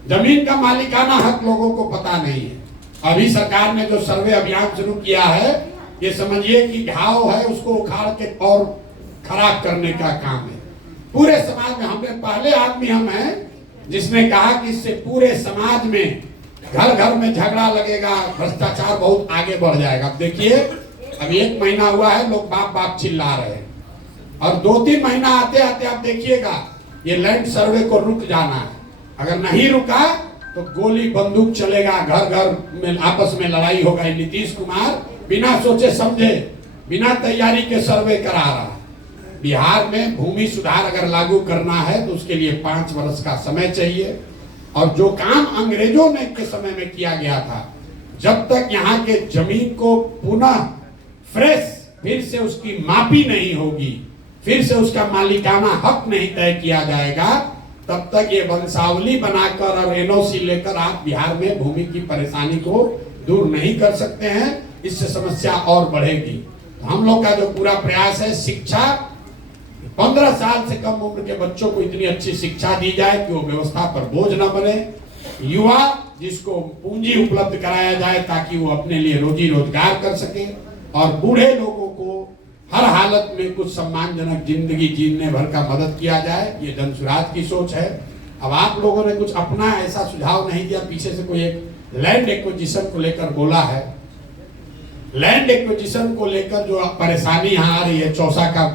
जमीन का मालिकाना हक लोगों को पता नहीं है। अभी सरकार ने जो सर्वे अभियान शुरू किया है, ये समझिए कि घाव है उसको उखाड़ के और खराब करने का काम है। पूरे समाज में हमने पहले आदमी हम हैं जिसने कहा कि इससे पूरे समाज में घर घर में झगड़ा लगेगा, भ्रष्टाचार बहुत आगे बढ़ जाएगा। अब देखिए अभी 1 महीना हुआ है, लोग बाप बाप चिल्ला रहे हैं, और 2-3 महीना आते आते आप देखिएगा ये लैंड सर्वे को रुक जाना है। अगर नहीं रुका तो गोली बंदूक चलेगा, घर घर में आपस में लड़ाई होगा। नीतीश कुमार बिना सोचे समझे, बिना तैयारी के सर्वे करा रहा है। बिहार में भूमि सुधार अगर लागू करना है तो उसके लिए 5 वर्ष का समय चाहिए, और जो काम अंग्रेजों ने के समय में किया गया था, जब तक यहाँ के जमीन को पुनः फ्रेश फिर से उसकी मापी नहीं होगी, फिर से उसका मालिकाना हक नहीं तय किया जाएगा, तब तक ये वंशावली बनाकर और NOC लेकर आप बिहार में भूमि की परेशानी को दूर नहीं कर सकते हैं। इससे समस्या और बढ़ेगी। तो हम लोग का जो पूरा प्रयास है, शिक्षा 15 साल से कम उम्र के बच्चों को इतनी अच्छी शिक्षा दी जाए कि वो व्यवस्था पर बोझ न बने। युवा जिसको पूंजी उपलब्ध कराया जाए ताकि वो अपने लिए रोजी रोजगार कर सके, और बूढ़े लोगों को हर हालत में कुछ सम्मानजनक जिंदगी जीने भर का मदद किया जाए। ये जन स्वराज की सोच है। अब आप लोगों ने कुछ अपना ऐसा सुझाव नहीं दिया। पीछे से कोई एक लैंड एक्विजिशन को लेकर बोला है। लैंड एक्विजिशन को लेकर जो परेशानी यहाँ आ रही है, चौसा का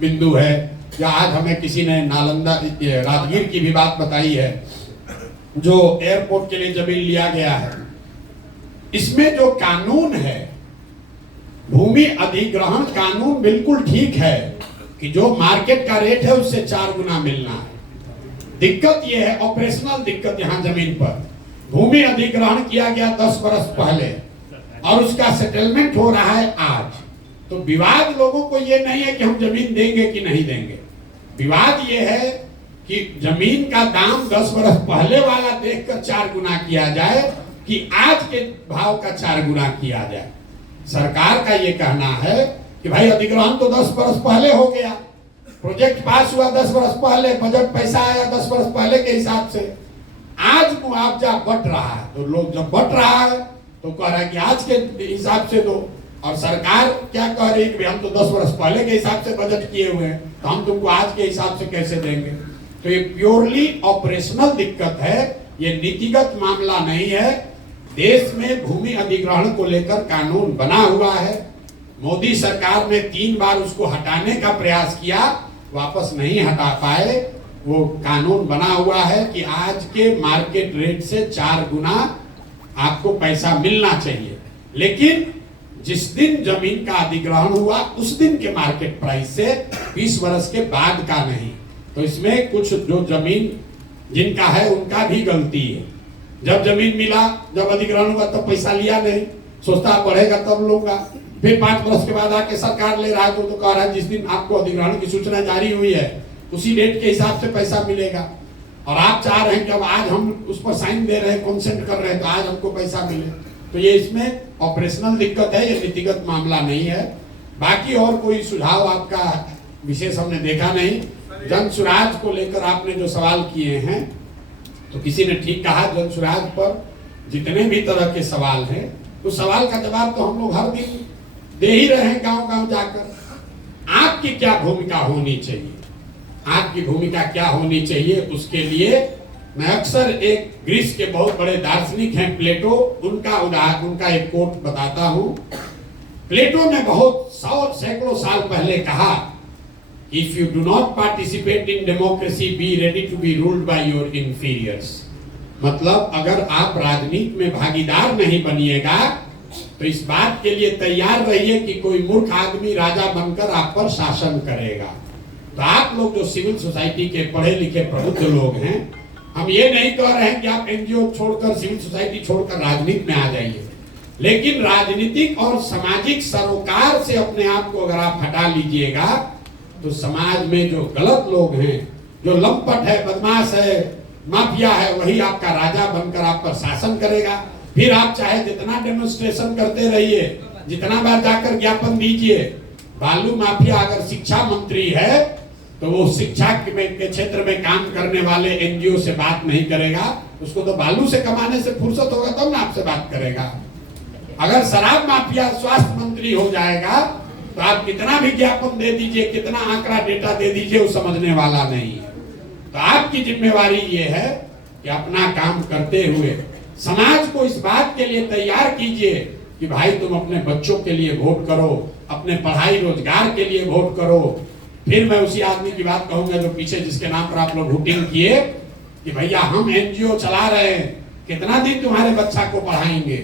बिंदु है, या आज हमें किसी ने नालंदा राजगीर की भी बात बताई है, जो एयरपोर्ट के लिए जमीन लिया गया है। इसमें जो कानून है, भूमि अधिग्रहण कानून बिल्कुल ठीक है कि जो मार्केट का रेट है उससे 4 गुना मिलना है। दिक्कत यह है, ऑपरेशनल दिक्कत, यहाँ जमीन पर भूमि अधिग्रहण किया गया 10 वर्ष पहले और उसका सेटलमेंट हो रहा है आज। तो विवाद लोगों को ये नहीं है कि हम जमीन देंगे कि नहीं देंगे। विवाद ये है कि जमीन का दाम 10 वर्ष पहले वाला देखकर 4 गुना किया जाए कि आज के भाव का 4 गुना किया जाए। सरकार का ये कहना है कि भाई अधिग्रहण तो 10 वर्ष पहले हो गया, प्रोजेक्ट पास हुआ 10 वर्ष पहले, बजट पैसा आया 10 वर्ष पहले के हिसाब से, आज मुआवजा बट रहा है। तो लोग जब बट रहा है तो कह रहा है कि आज के हिसाब से दो, और सरकार क्या कह रही है कि हम तो 10 वर्ष पहले के हिसाब से बजट किए हुए हैं, तो हम तुमको आज के हिसाब से कैसे देंगे। तो ये प्योरली ऑपरेशनल दिक्कत है, ये नीतिगत मामला नहीं है। देश में भूमि अधिग्रहण को लेकर कानून बना हुआ है। मोदी सरकार ने 3 बार उसको हटाने का प्रयास किया, वापस नहीं हटा पाए। वो कानून बना हुआ है कि आज के मार्केट रेट से 4 गुना आपको पैसा मिलना चाहिए, लेकिन जिस दिन जमीन का अधिग्रहण हुआ उस दिन के मार्केट प्राइस से, 20 वर्ष के बाद का नहीं। तो इसमें कुछ जो जमीन जिनका है उनका भी गलती है। जब जमीन मिला, जब अधिग्रहण हुआ तब पैसा लिया नहीं, सोचता बढ़ेगा तब लूंगा। फिर 5 वर्ष के बाद आके सरकार ले रहा है तो कह रहा है जिस दिन आपको अधिग्रहण की सूचना जारी हुई है उसी डेट के हिसाब से पैसा मिलेगा। और आप चाह रहे हैं कि अब आज हम उस पर साइन दे रहे हैं, कंसेंट कर रहे हैं, तो आज हमको पैसा मिले। तो ये इसमें ऑपरेशनल दिक्कत है, ये नीतिगत मामला नहीं है। बाकी और कोई सुझाव आपका विशेष हमने देखा नहीं। जन स्वराज को लेकर आपने जो सवाल किए हैं, तो किसी ने ठीक कहा, जन स्वराज पर जितने भी तरह के सवाल हैं, तो सवाल का जवाब तो हम लोग हर दिन दे ही रहे हैं गांव गांव जाकर। आपकी क्या भूमिका होनी चाहिए, आपकी भूमिका क्या होनी चाहिए, उसके लिए मैं अक्सर एक ग्रीस के बहुत बड़े दार्शनिक हैं प्लेटो, उनका एक कोट बताता हूं। प्लेटो ने बहुत सैकड़ों साल पहले कहा, if you do not participate in democracy be ready to be ruled by your inferiors. मतलब अगर आप राजनीति में भागीदार नहीं बनिएगा तो इस बात के लिए तैयार रहिए कि कोई मूर्ख आदमी राजा बनकर आप पर शासन करेगा। तो आप लोग जो सिविल सोसाइटी के पढ़े लिखे प्रबुद्ध लोग हैं, हम ये नहीं कह रहे हैं कि आप एनजीओ छोड़कर, सिविल सोसाइटी छोड़कर राजनीति में आ जाइए, लेकिन राजनीतिक और सामाजिक सरोकार से अपने आप को अगर आप हटा लीजिएगा तो समाज में जो गलत लोग हैं, जो लंपट है, बदमाश है, माफिया है वही आपका राजा बनकर आप पर शासन करेगा। फिर आप चाहे जितना डेमोन्स्ट्रेशन करते रहिए, जितना बार जाकर ज्ञापन दीजिए, बालू माफिया अगर शिक्षा मंत्री है तो वो शिक्षा के क्षेत्र में काम करने वाले एनजीओ से बात नहीं करेगा। उसको तो बालू से कमाने से फुर्सत होगा तब ना आपसे बात करेगा। अगर शराब माफिया स्वास्थ्य मंत्री हो जाएगा तो आप कितना भी ज्ञापन दे दीजिए, कितना आंकड़ा डेटा दे दीजिए, वो समझने वाला नहीं है। तो आपकी जिम्मेवारी ये है कि अपना काम करते हुए समाज को इस बात के लिए तैयार कीजिए कि भाई तुम अपने बच्चों के लिए वोट करो, अपने पढ़ाई रोजगार के लिए वोट करो। फिर मैं उसी आदमी की बात कहूंगा जो पीछे जिसके नाम पर आप लोग वोटिंग किए कि भैया हम एनजीओ चला रहे हैं, कितना दिन तुम्हारे बच्चा को पढ़ाएंगे।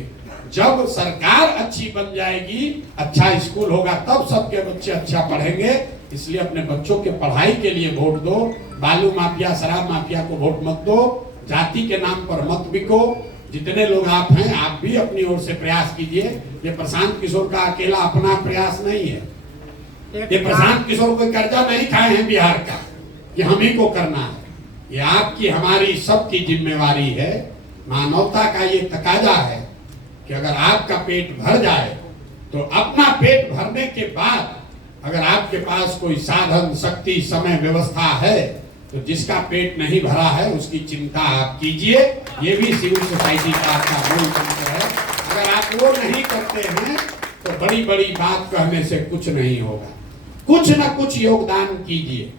जब सरकार अच्छी बन जाएगी, अच्छा स्कूल होगा, तब सबके बच्चे अच्छा पढ़ेंगे। इसलिए अपने बच्चों के पढ़ाई के लिए वोट दो। बालू माफिया, शराब माफिया को वोट मत दो। जाति के नाम पर मत बिको। जितने लोग आप हैं, आप भी अपनी ओर से प्रयास कीजिए। ये प्रशांत किशोर का अकेला अपना प्रयास नहीं है। ये प्रशांत किशोर कोई कर्जा नहीं खाए हैं बिहार का कि हम ही को करना है। ये आपकी हमारी सबकी जिम्मेवारी है। मानवता का ये तकाजा है कि अगर आपका पेट भर जाए तो अपना पेट भरने के बाद अगर आपके पास कोई साधन, शक्ति, समय, व्यवस्था है तो जिसका पेट नहीं भरा है उसकी चिंता आप कीजिए। ये भी सिविल सोसाइटी का आपका मूल मंत्र है। अगर आप वो नहीं करते हैं तो बड़ी बड़ी बात कहने से कुछ नहीं होगा। कुछ ना कुछ योगदान कीजिए,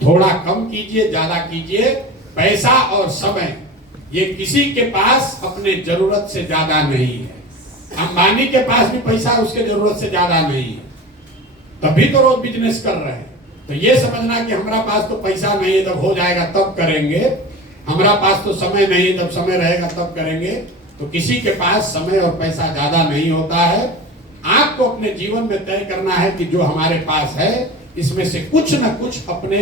थोड़ा कम कीजिए, ज्यादा कीजिए। पैसा और समय ये किसी के पास अपने जरूरत से ज्यादा नहीं है। अंबानी के पास भी पैसा उसके जरूरत से ज्यादा नहीं है, तभी तो रोज बिजनेस कर रहे हैं। तो ये समझना कि हमारा पास तो पैसा नहीं है, जब हो जाएगा तब करेंगे, हमारा पास तो समय नहीं है, जब समय रहेगा तब करेंगे, तो किसी के पास समय और पैसा ज्यादा नहीं होता है। आपको अपने जीवन में तय करना है कि जो हमारे पास है इसमें से कुछ न कुछ अपने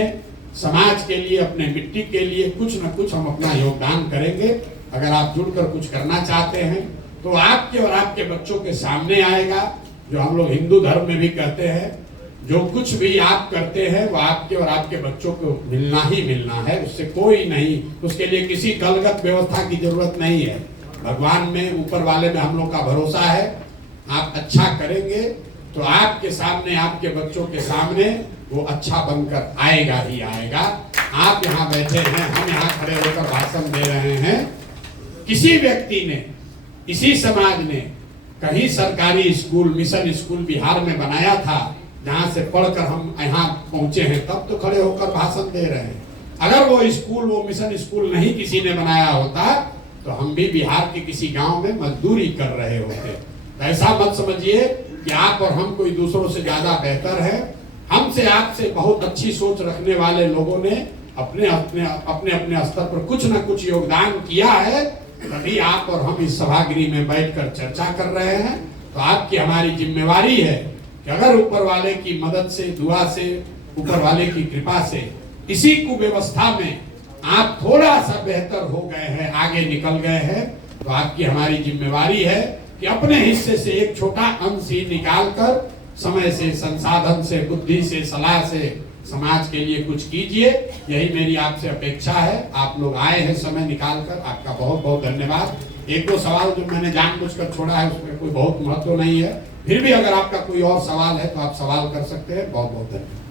समाज के लिए, अपने मिट्टी के लिए कुछ न कुछ हम अपना योगदान करेंगे। अगर आप जुड़कर कुछ करना चाहते हैं तो आपके और आपके बच्चों के सामने आएगा। जो हम लोग हिंदू धर्म में भी कहते हैं, जो कुछ भी आप करते हैं वो आपके और आपके बच्चों को मिलना ही मिलना है, उससे कोई नहीं, उसके लिए किसी दलगत व्यवस्था की जरूरत नहीं है। भगवान में, ऊपर वाले में हम लोग का भरोसा है। आप अच्छा करेंगे तो आपके सामने, आपके बच्चों के सामने वो अच्छा बनकर आएगा ही आएगा। आप यहाँ बैठे हैं, हम यहाँ खड़े होकर भाषण दे रहे हैं। किसी व्यक्ति ने, किसी समाज ने कहीं सरकारी स्कूल, मिशन स्कूल बिहार में बनाया था जहाँ से पढ़कर हम यहाँ पहुंचे हैं, तब तो खड़े होकर भाषण दे रहे हैं। अगर वो स्कूल, वो मिशन स्कूल नहीं किसी ने बनाया होता तो हम भी बिहार के किसी गांव में मजदूरी कर रहे होते। ऐसा मत समझिए कि आप और हम कोई दूसरों से ज्यादा बेहतर है। हमसे, आपसे बहुत अच्छी सोच रखने वाले लोगों ने अपने अपने स्तर पर कुछ न कुछ योगदान किया है, तभी आप और हम इस सभागृह में बैठकर चर्चा कर रहे हैं। तो आपकी हमारी जिम्मेवारी है कि अगर ऊपर वाले की मदद से, दुआ से, ऊपर वाले की कृपा से इसी कुव्यवस्था में आप थोड़ा सा बेहतर हो गए हैं, आगे निकल गए हैं, तो आपकी हमारी जिम्मेवारी है कि अपने हिस्से से एक छोटा अंश ही निकालकर समय से, संसाधन से, बुद्धि से, सलाह से समाज के लिए कुछ कीजिए। यही मेरी आपसे अपेक्षा है। आप लोग आए हैं समय निकालकर, आपका बहुत बहुत धन्यवाद। एक दो सवाल जो मैंने जानबूझकर छोड़ा है उसमें कोई बहुत महत्व नहीं है, फिर भी अगर आपका कोई और सवाल है तो आप सवाल कर सकते हैं। बहुत बहुत धन्यवाद।